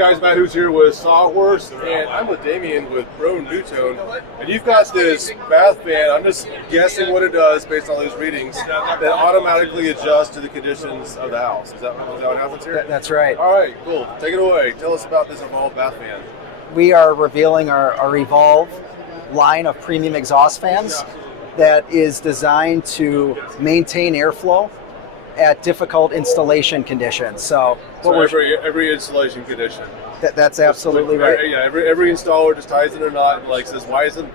guys, Matt who's here with Sawhorse, and I'm with Damien with Broan-NuTone, and you've got this bath fan. I'm just guessing what it does based on these readings that automatically adjusts to the conditions of the house. Is that what happens here? That's right. All right, cool. Take it away. Tell us about this Evolve bath fan. We are revealing our Evolve line of premium exhaust fans that is designed to maintain airflow at difficult installation conditions. So every installation condition. That's absolutely right. Yeah, every installer just ties in a knot and like says, why isn't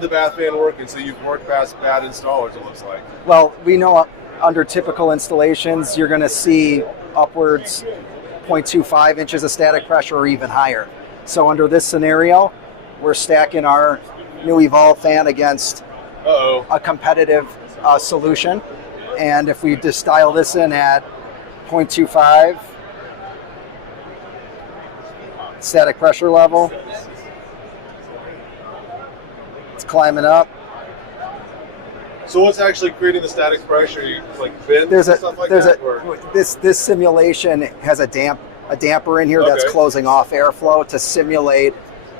the bath fan working? So you've worked past bad installers, it looks like. Well, we know under typical installations, you're going to see upwards 0.25 inches of static pressure or even higher. So under this scenario, we're stacking our new Evolve fan against a competitive solution. And if we just dial this in at 0.25 static pressure level, it's climbing up. So what's actually creating the static pressure? You like vents and stuff like that? This simulation has a damper in here that's closing off airflow to simulate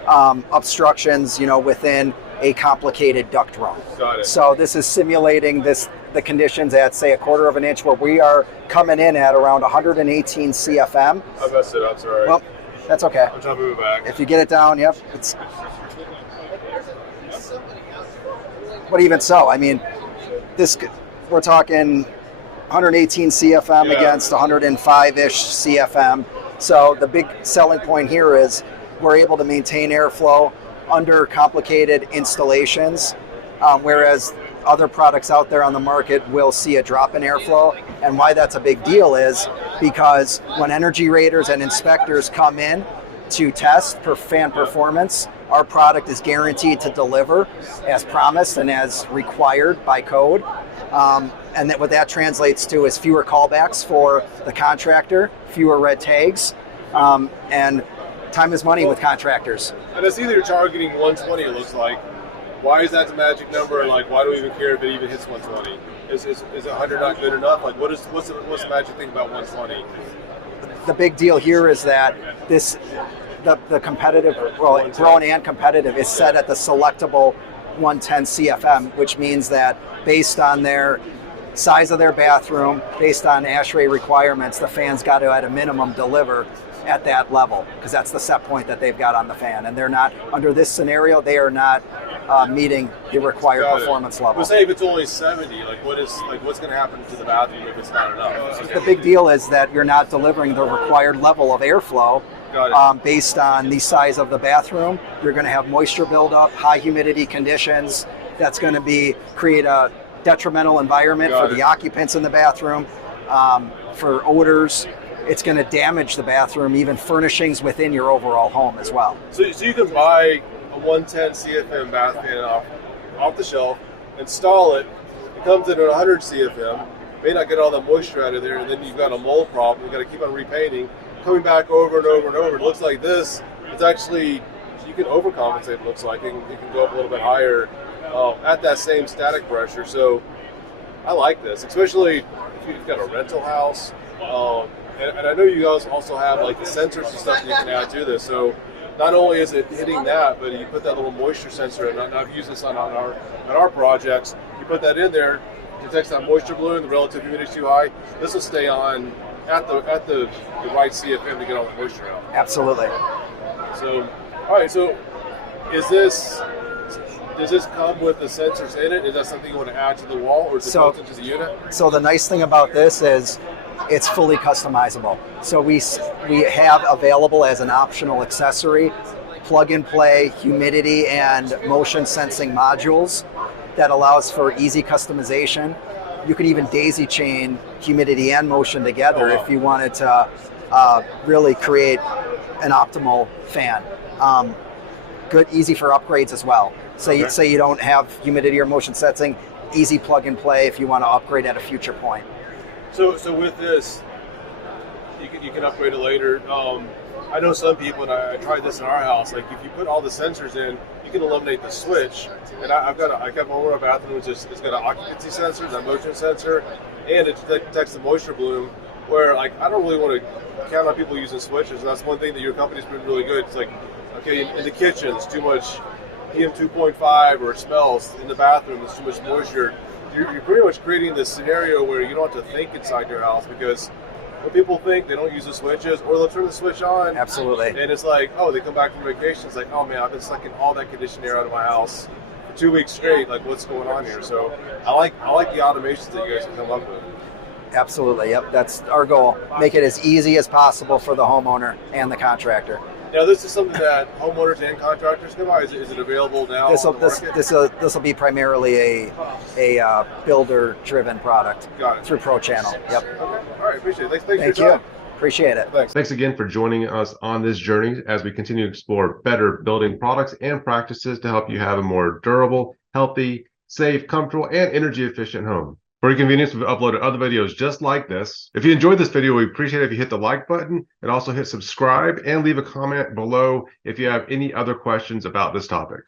obstructions, within a complicated duct run. Got it. So this is simulating the conditions at, say, 1/4 of an inch, where we are coming in at around 118 CFM. I messed it up, sorry. Well, that's okay. I'm trying to move it back. If you get it down, yep. But even so, I mean, we're talking 118 CFM against 105-ish CFM. So the big selling point here is we're able to maintain airflow under complicated installations, whereas other products out there on the market will see a drop in airflow. And why that's a big deal is because when energy raters and inspectors come in to test for fan performance, our product is guaranteed to deliver as promised and as required by code. And what that translates to is fewer callbacks for the contractor, fewer red tags, and time is money with contractors. And it's either targeting 120, it looks like. Why is that the magic number? Like, why do we even care if it even hits 120? Is 100 not good enough? Like, what's the magic thing about 120? The big deal here is that the competitive, Broan and competitive, is set at the selectable 110 CFM, which means that based on their size of their bathroom, based on ASHRAE requirements, the fan's got to, at a minimum, deliver at that level, because that's the set point that they've got on the fan. And they're not, under this scenario, they are not meeting the required performance level. But say if it's only 70, what's going to happen to the bathroom if it's not enough? The big deal is that you're not delivering the required level of airflow. Based on the size of the bathroom. You're going to have moisture buildup, high humidity conditions. That's going to create a detrimental environment for the occupants in the bathroom, for odors. It's going to damage the bathroom, even furnishings within your overall home as well. So you can buy a 110 CFM bath fan off the shelf, install it. It comes in at 100 CFM. May not get all the moisture out of there, and then you've got a mold problem. You've got to keep on repainting. Coming back over and over and over. It looks like this. It's actually, you can overcompensate, it looks like. It can go up a little bit higher at that same static pressure. So I like this, especially if you've got a rental house. And I know you guys also have like the sensors and stuff that you can add to this. So not only is it hitting that, but you put that little moisture sensor in. I've used this on our projects. You put that in there, detects that moisture balloon, the relative humidity is too high. This will stay on at the right CFM to get all the moisture out. Absolutely. So, all right. So, does this come with the sensors in it? Is that something you want to add to the wall, or is it built into the unit? So the nice thing about this is it's fully customizable. So we have available as an optional accessory plug and play humidity and motion sensing modules that allows for easy customization. You can even daisy chain humidity and motion together if you wanted to really create an optimal fan. Good, easy for upgrades as well. So you say you don't have humidity or motion sensing, easy plug and play if you want to upgrade at a future point. So with this, you can upgrade it later. I know some people, and I tried this in our house. Like if you put all the sensors in, you can eliminate the switch. And I got one of our bathrooms. It's got an occupancy sensor, a motion sensor, and it detects the moisture bloom. where like I don't really want to count on people using switches. And that's one thing that your company's been really good. It's like, okay, in the kitchens, too much PM 2.5 or smells. In the bathroom, there's too much moisture. You're pretty much creating this scenario where you don't have to think inside your house, because when people think, they don't use the switches, or they'll turn the switch on. Absolutely. And it's like, oh, they come back from vacation. It's like, oh man, I've been sucking all that conditioned air out of my house for 2 weeks straight. Like, what's going on here? So I like the automations that you guys have come up with. Absolutely. Yep. That's our goal. Make it as easy as possible for the homeowner and the contractor. Now, this is something that homeowners and contractors can buy. Is it available now on the market? This will be primarily a builder-driven product. Got it. Through Pro Channel. Yep. Okay. All right. Appreciate it. Thanks for Thank your time. you. Appreciate it. Thanks again for joining us on this journey as we continue to explore better building products and practices to help you have a more durable, healthy, safe, comfortable, and energy efficient home. For your convenience, we've uploaded other videos just like this. If you enjoyed this video, we appreciate it if you hit the like button and also hit subscribe and leave a comment below if you have any other questions about this topic.